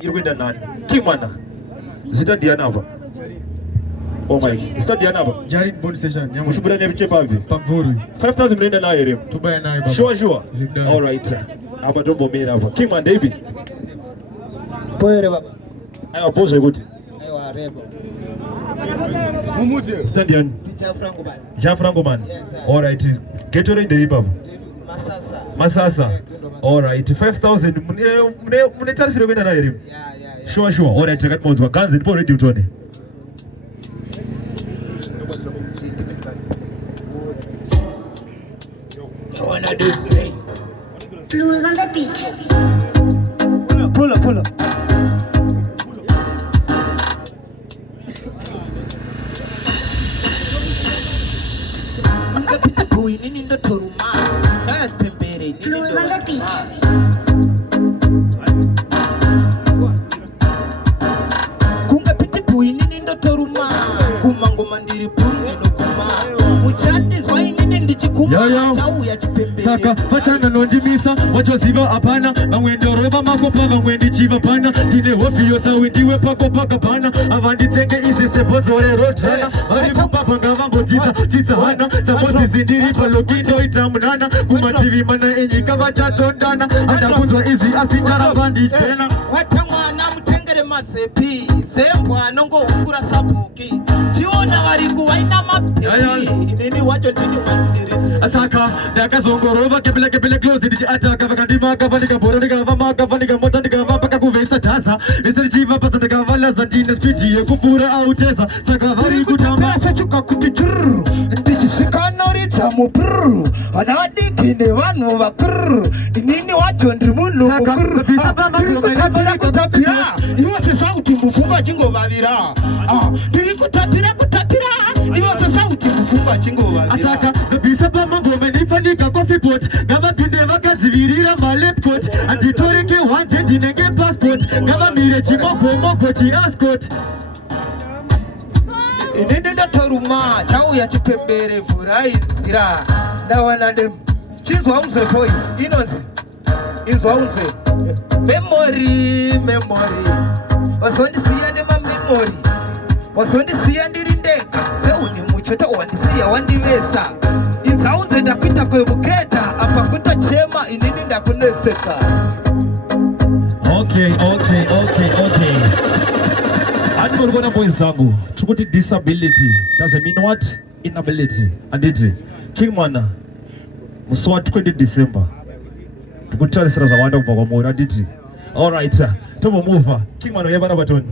Irwinda nani? Kimana. Zita Diana hapa. Oh my. Zita Diana hapa. Jared Bond Station. Mushubira ne biche pavi. Pamvuru. 5000 mlenda na yere. Tubaya naye baba. Sure. All right. Hapa tombo mera hapa. Kimana David. Poere baba. Ayo pose kuti. Ayo rebo. Mumuje. Zita Diana. Franco man. Yes, sir. All right. Ghetto in the baba. Masasa. All right. 5000 mune tarisiro benda na yere. Yeah. Sure. All right. Check out mods. Guns and ready to Tony. Blues on the beat. Pull up. Blues on the beat. Kunga piti puinini ndo toruma. Kuma ngoma ndiri puri no kuma. Muchandi zwainini ndichikuma. Chau ya chipembere. Saka fatana nondimisa wachoziva apana vamwendo rova makopa vamwendi chiva pana tine hofiyosa wendiwe pako pana avanditsenge isese bodzore rodrana vari mupapa ngavangodzidza hana samosi zindiri palokindo itamunana kumativi mana enyika vachatondana adakunzwa izvi asinyaravandichena Wata mwana mutengere mazepi Zembwa nongo ukura sabuki Chiona variku waina mapepi Inini wacho ndini wandiri Asaka ndakazongorova kepele close ndichiataka vakandimaka vanikabhora ndikavamaka vanikamota ndikavapaka kuvesa dhaza vese ndichiva pasa ndikavalaza ndine spidi yekupfuura auteza saka vari kutamba sechuka kuti churru ndichisvikanoridza muprru vana vadiki nevanhu vakurru inini wacho ndiri munhu kutapira ivo sesauti mufunga achingovavira ndiri kutapira ivo sesauti mufunga achingovavira asaka vabvisa pamangome ndifanika coffee pot ngavapinde vakadzivirira malepcot handitoreke 1 ndinenge passport ngavamire chimogomogo chiascot inini ndatoruma chauya chipembere vhuraizira ndawana chinzwa unze voice inonzi inzwa unze memory wazondisiya nemamemori wazondisiya ndiri ndega seuni muchota wandisiya wandivesa inzaunze ndakuita kwevuketa apa kutachema inini ndakunetseka Okay. And we're gonna boys zangu. Tukuti disability doesn't mean what? Inability. Anditi. Kingmana. Muswat 20 December. Tukuti sira za wanda kwa mwora anditi. All right sir. Tomo move. Kingmana uyabana batoni.